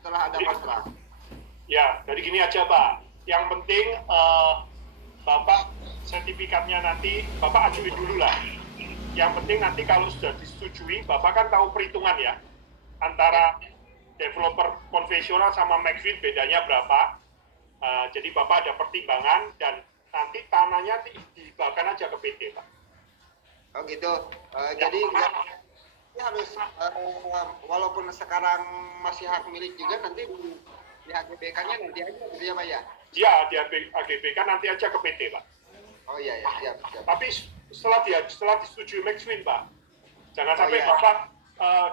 setelah ada kontrak? Ya, jadi gini aja Pak. Yang penting Bapak sertifikatnya nanti Bapak ajuin dulu lah. Yang penting nanti kalau sudah disetujui, Bapak kan tahu perhitungan ya, antara developer konvensional sama Maxwin bedanya berapa. Jadi Bapak ada pertimbangan dan nanti tanahnya dibahkan aja ke PT Pak. Oh gitu. Jadi nggak harus walaupun sekarang masih hak milik juga, nanti di AGBK-nya nanti aja gitu ya Pak ya? Iya, di AGBK nanti aja ke PT Pak. Oh iya ya, siap. Tapi setelah disetujui Maxwin Pak, jangan sampai Bapak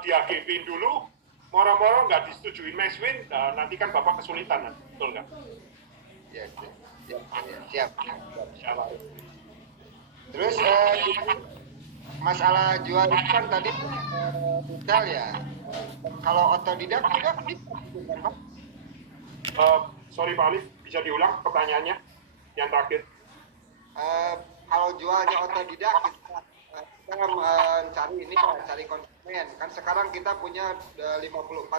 di AGB dulu, moro-moro nggak disetujui Maxwin, nanti kan Bapak kesulitan, betul nggak? Siap. Terus masalah jual ikan tadi detail ya. Kalau otodidak juga bisa kan Pak? Sorry Pak Alif, bisa diulang pertanyaannya yang terakhir? Kalau jualnya otodidak kita cari ini Pak, cari konsumen. Kan sekarang kita punya 54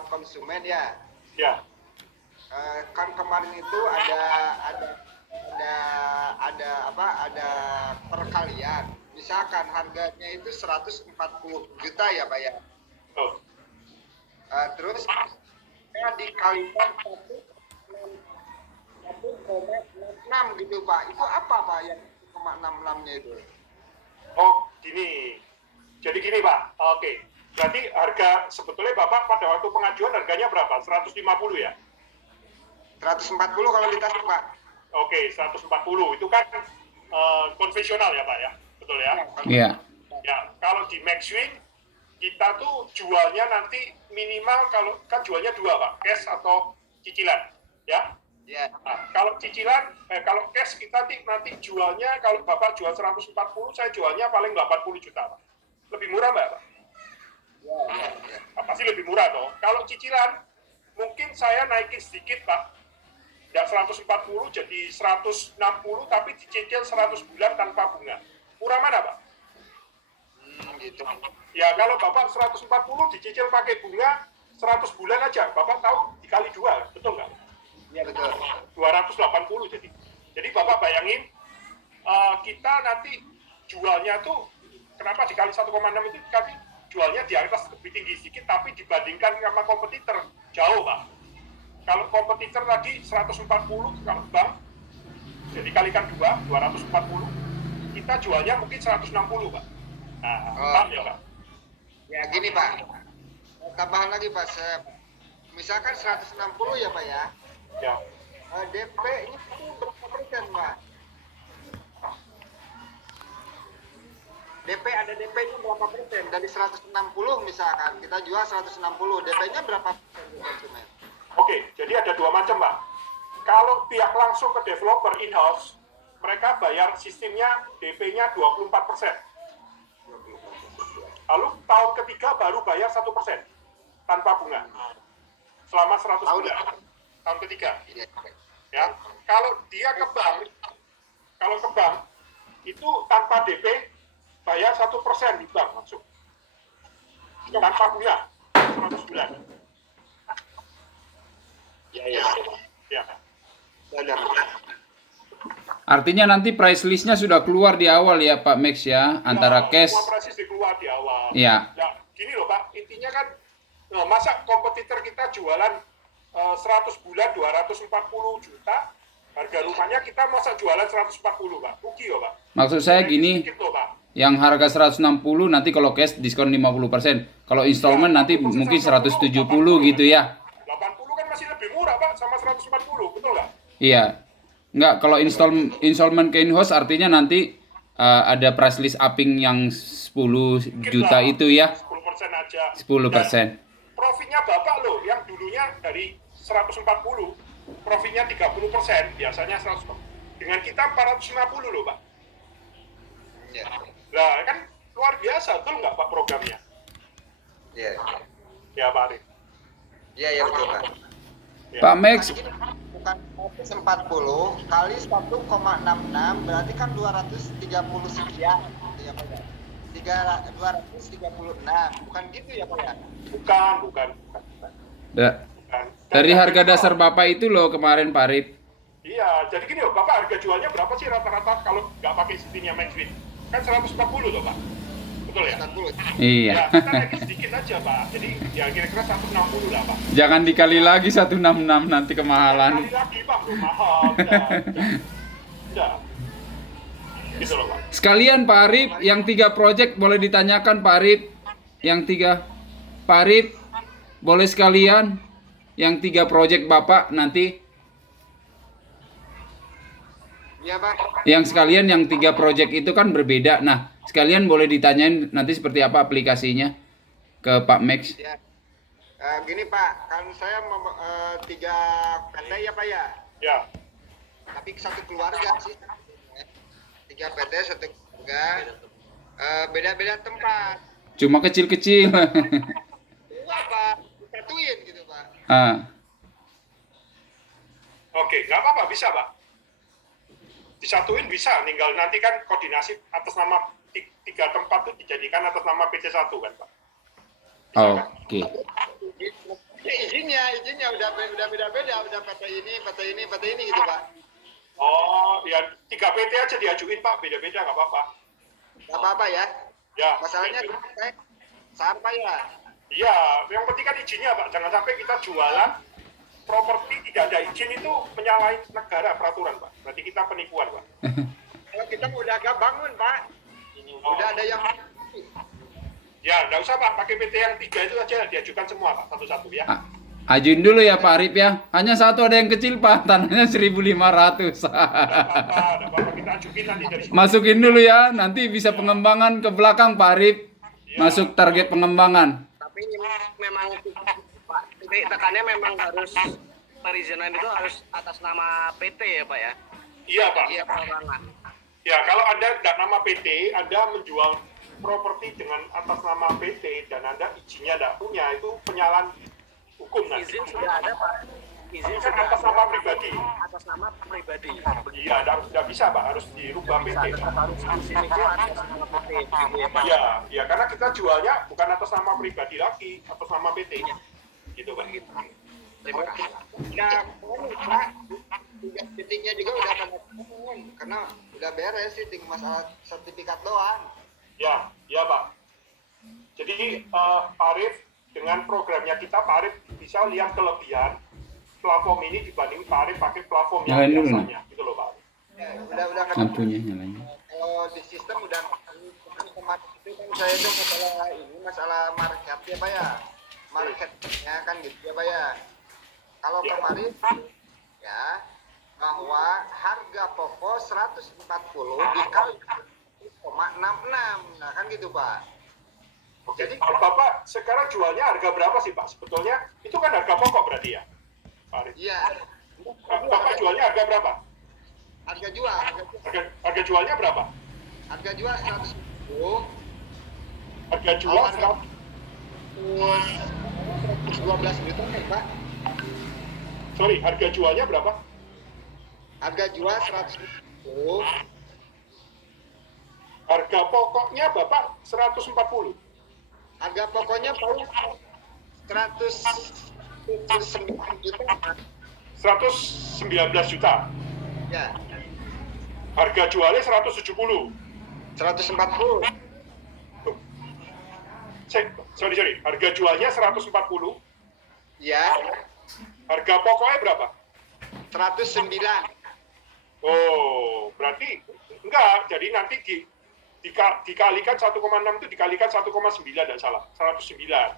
konsumen ya. Ya. Kan kemarin itu ada perkalian. Misalkan harganya itu 140 juta ya Pak ya. Oh. Terus dikalikan 1,66 gitu Pak. Itu apa Pak yang 1,66-nya itu? Oh, gini. Jadi gini Pak. Oke. Berarti harga sebetulnya Bapak pada waktu pengajuan harganya berapa? 150 ya? 140 kalau di Tasik Pak. Oke, 140. Itu kan konvensional ya Pak ya? Betul ya? Iya. Ya, kalau di Maxwin kita tuh jualnya nanti minimal, kalau kan jualnya dua Pak, cash atau cicilan, ya. Iya. Nah, kalau cicilan, kalau cash kita nanti jualnya, kalau Bapak jual 140, saya jualnya paling 80 juta Pak. Lebih murah Mbak Pak? Ya. Pasti lebih murah toh. Kalau cicilan mungkin saya naikin sedikit Pak. Nggak 140 jadi 160, tapi dicicil 100 bulan tanpa bunga. Murah mana Pak? Gitu. Ya kalau Bapak 140 dicicil pakai bunga 100 bulan aja, Bapak tahu dikali 2, betul nggak? Iya betul. 280 jadi. Jadi Bapak bayangin, kita nanti jualnya tuh, kenapa dikali 1,6 itu, tapi jualnya di atas lebih tinggi sedikit, tapi dibandingkan sama kompetitor, jauh Pak. Kalau kompetitor tadi 140, kalau bank, jadi kalikan 240, kita jualnya mungkin 160 Pak. Nah, paham ya Pak? Ya gini Pak, tambahan lagi Pak, misalkan 160 ya Pak ya, Ya. DP ini berapa persen Pak? ada DP-nya berapa persen? Dari 160 misalkan, kita jual 160, DP-nya berapa persen di konsumen? Oke, jadi ada dua macam Pak. Kalau pihak langsung ke developer in-house, mereka bayar sistemnya DP-nya 24%. Lalu tahun ketiga baru bayar 1% tanpa bunga selama 100 bulan. Tahun ketiga. Ya, kalau dia ke bank, itu tanpa DP bayar 1% di bank langsung, tanpa bunga 100 bulan. Ya. Artinya nanti price list-nya sudah keluar di awal ya Pak Max ya, antara cash. Semua price list keluar di awal. Iya. Ya, gini loh Pak, intinya kan, masa kompetitor kita jualan 100 bulan 240 juta, harga rumahnya kita masa jualan 140 Pak, rugi loh Pak. Maksud saya gini, Sedikit loh, Pak. yang harga 160 nanti kalau cash diskon 50%. Kalau installment nanti mungkin 170 gitu ya. 80 kan masih lebih murah Pak sama 140, betul nggak? Iya. Enggak, kalau installment ke in-house artinya nanti ada price list upping yang 10 juta itu ya. 10% aja. 10%. Profitnya Bapak loh, yang dulunya dari 140, profitnya 30%, biasanya 100%. Dengan kita 450 loh Pak. Ya. Nah, kan luar biasa, betul nggak Pak programnya? Iya. Ya Pak Arif. Iya betul Pak. Ya. Pak Max, Bukan 140 kali 1,66 berarti kan 230 sekian gitu ya Pak ya. 236, bukan gitu ya Pak ya? Bukan. ya. Bukan. Dari harga dasar Bapak itu loh kemarin Pak Arif. Iya, jadi gini loh, Bapak harga jualnya berapa sih rata-rata kalau nggak pakai subsidinya Maxwin? Kan 140 loh Pak, betul ya? 90. Iya. Ya, kita naik sedikit aja Pak, jadi ya kira-kira 160 lah Pak. Jangan dikali lagi 166 nanti kemahalan. Kali lagi Pak, belum mahal, udah. Gitu loh Pak. Sekalian Pak Arif, yang 3 project boleh ditanyakan Pak Arif. Yang 3, Pak Arif, boleh sekalian yang 3 project Bapak nanti. Iya, Pak. Yang sekalian yang 3 project itu kan berbeda. Nah, sekalian boleh ditanyain nanti seperti apa aplikasinya ke Pak Max. Ya. Gini Pak, kan saya 3 PT ya Pak ya. Ya, Tapi satu keluarga sih. 3 PT satu keluarga. Beda-beda tempat. Cuma kecil-kecil. Iya Pak, disatuin gitu Pak. oke, nggak apa-apa, bisa Pak. Disatuin bisa, tinggal nanti kan koordinasi atas nama 3 tempat itu dijadikan atas nama PT1 kan Pak. Oke. Ya, izinnya udah beda-beda, udah PT ini gitu Pak. Oh, ya 3 PT aja diajuin Pak, beda-beda nggak apa-apa. Gak apa-apa ya. Ya. Masalahnya saya sampai ya. Iya, yang penting kan izinnya Pak. Jangan sampai kita jualan properti tidak ada izin itu menyalahi negara peraturan Pak. Berarti kita penipuan Pak. Kalau kita udah agak bangun Pak, udah ada yang Ya, nggak usah Pak. Pakai PT yang 3 itu aja diajukan semua Pak, satu-satu ya. Ajuin dulu ya Pak Arif ya. Hanya satu ada yang kecil Pak, tanahnya 1.500. Nggak apa-apa, kita ajukin nanti dari sini. Masukin dulu ya, nanti bisa pengembangan ke belakang Pak Arif. Masuk target pengembangan. Tapi memang Pak, titik tekannya memang harus perizinan itu harus atas nama PT ya Pak ya? Iya Pak. Iya perorangan. Ya, kalau Anda tidak nama PT, Anda menjual properti dengan atas nama PT dan Anda izinnya tidak punya, itu penyalahan hukum nanti. Izin sudah ada Pak. Izin Tapi kan sudah atas ada. nama pribadi. Atas nama pribadi. Iya, tidak bisa Pak, harus dirubah PT. Tetap harus izin itu atas nama PT. Gitu ya Pak. Iya, ya karena kita jualnya bukan atas nama pribadi lagi, atas nama PT. Gitu Pak. Terima kasih. udah Pak. 3 titiknya juga udah pada karena udah beres sih, tinggal masalah sertifikat doang. Ya, ya Pak. Jadi Pak Arif dengan programnya kita, Pak Arif bisa lihat kelebihan platform ini dibanding Pak Arif pakai platform yang Nyalain dulu, biasanya, gitu loh Pak. Ya, udah Lampunya nyalain. kalau di sistem udah kemarin itu kan saya itu masalah market ya Pak ya. Marketnya kan gitu ya Pak ya. Kalau Ya. kemarin ya bahwa harga pokok 140 dikali 1,66. Nah kan gitu Pak. Oke. Jadi Bapak sekarang jualnya harga berapa sih Pak? Sebetulnya itu kan harga pokok berarti ya, Pak Arif. iya. Bapak jualnya harga berapa? Harga jual Harga jualnya berapa? harga jual 110. Harga jual Kalau 12 juta kan Pak. sorry, harga jualnya berapa? Harga jual 110. Harga pokoknya Bapak 140. Harga pokoknya paling 109 juta Pak. 119 juta. Ya, Harga jualnya 170. 140. Sorry. Harga jualnya 140. Ya, Harga pokoknya berapa? 109. Oh, berarti enggak. Jadi nanti dikalikan 1,6 itu dikalikan 1,9, tidak salah. 109.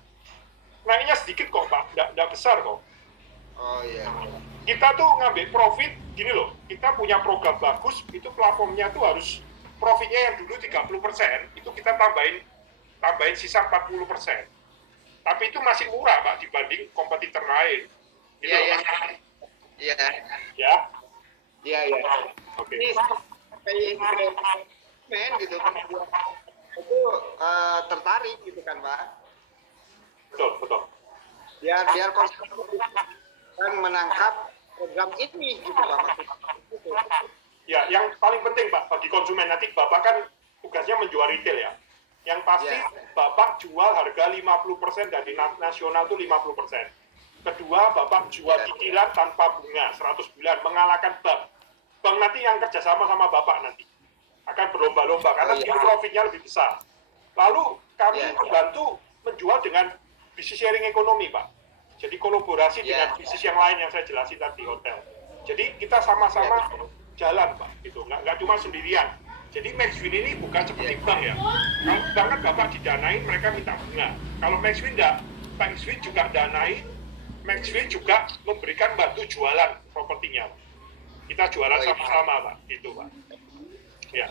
Naiknya sedikit kok, Pak. Enggak besar kok. Oh iya. Kita tuh ngambil profit, gini loh. Kita punya program bagus, itu platformnya tuh harus profitnya yang dulu 30%, itu kita tambahin sisa 40%. Tapi itu masih murah, Pak, dibanding kompetitor lain. Gitu Iya, loh, iya. Pak. Iya. Ya, Iya, iya. oke. Ini kayak men gitu kan. Itu tertarik gitu kan, Pak. Betul. Biar konsumen kan menangkap program ini gitu Pak maksudnya. Gitu. Ya, yang paling penting Pak bagi konsumen, nanti Bapak kan tugasnya menjual retail ya. Yang pasti Ya. Bapak jual harga 50% dari nasional itu 50%. Kedua, Bapak jual cicilan tanpa bunga 100 bulan, mengalahkan bank. Bank nanti yang kerjasama sama Bapak nanti akan berlomba-lomba karena profitnya lebih besar. Lalu kami membantu menjual dengan bisnis sharing ekonomi, Pak. Jadi kolaborasi dengan bisnis yang lain yang saya jelasin tadi, hotel. Jadi kita sama-sama jalan, Pak. Gitu. Nggak cuma sendirian. Jadi MaxWin ini bukan seperti bank ya. Kalau bank kan Bapak didanai, mereka minta bunga. Kalau MaxWin enggak, MaxWin juga danai, MaxWin juga memberikan bantu jualan propertinya. Kita jualan sama-sama, Pak. Gitu, Pak. Ya.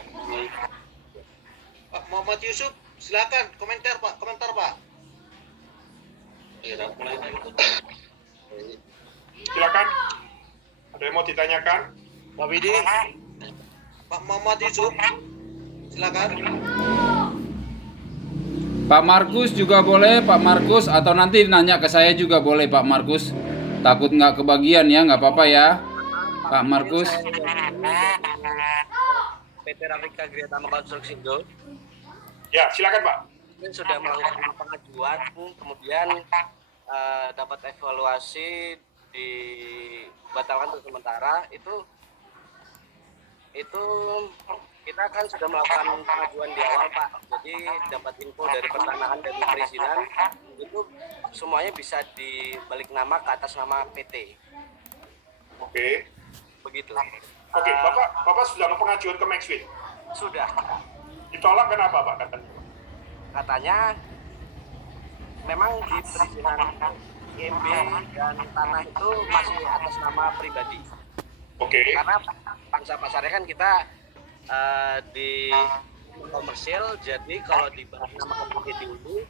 Pak Muhammad Yusuf, silakan komentar Pak. Silakan. Ada yang mau ditanyakan? Pak Bidi, Pak Muhammad Yusuf, silakan. Pak Markus juga boleh, Pak Markus, atau nanti nanya ke saya juga boleh, Pak Markus. Takut nggak kebagian ya, nggak apa-apa ya, Pak Markus. PT Rafika Gritama Konstruksi Indo Ya, silakan, Pak. ini sudah melakukan pengajuan, kemudian dapat evaluasi dibatalkan untuk sementara. Itu kita kan sudah melakukan pengajuan di awal, Pak. Jadi dapat info dari pertanahan dan perizinan itu semuanya bisa dibalik nama ke atas nama PT. Oke. Begitu. Oke, Bapak sudah pengajuan ke MaxWin. Sudah. Ditolak kenapa, Pak? Katanya memang di perizinan IMB dan tanah itu masih atas nama pribadi. Oke. Karena pangsa pasarnya kan kita di komersil, jadi kalau dibalik nama PT dulu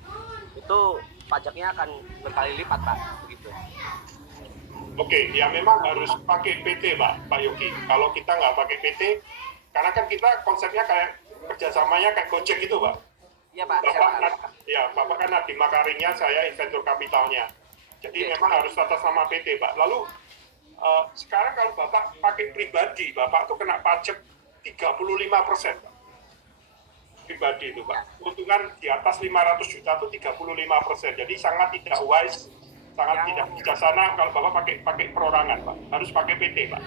itu pajaknya akan berkali lipat, Pak. Begitu. Oke, ya memang harus pakai PT, Pak Yogi. Kalau kita nggak pakai PT, karena kan kita konsepnya kayak kerjasamanya kayak Gojek gitu, Pak. Iya, Pak. Bapak kan Nadiem Makarimnya, saya inventor kapitalnya. Jadi memang harus atas nama PT, Pak. Lalu sekarang kalau Bapak pakai pribadi, Bapak tuh kena pajak 35%, Pak. Pribadi itu, Pak. Keuntungan di atas 500 juta itu 35%. Jadi sangat tidak wise, sangat tidak bijaksana kalau Bapak pakai perorangan, Pak. Harus pakai PT, Pak.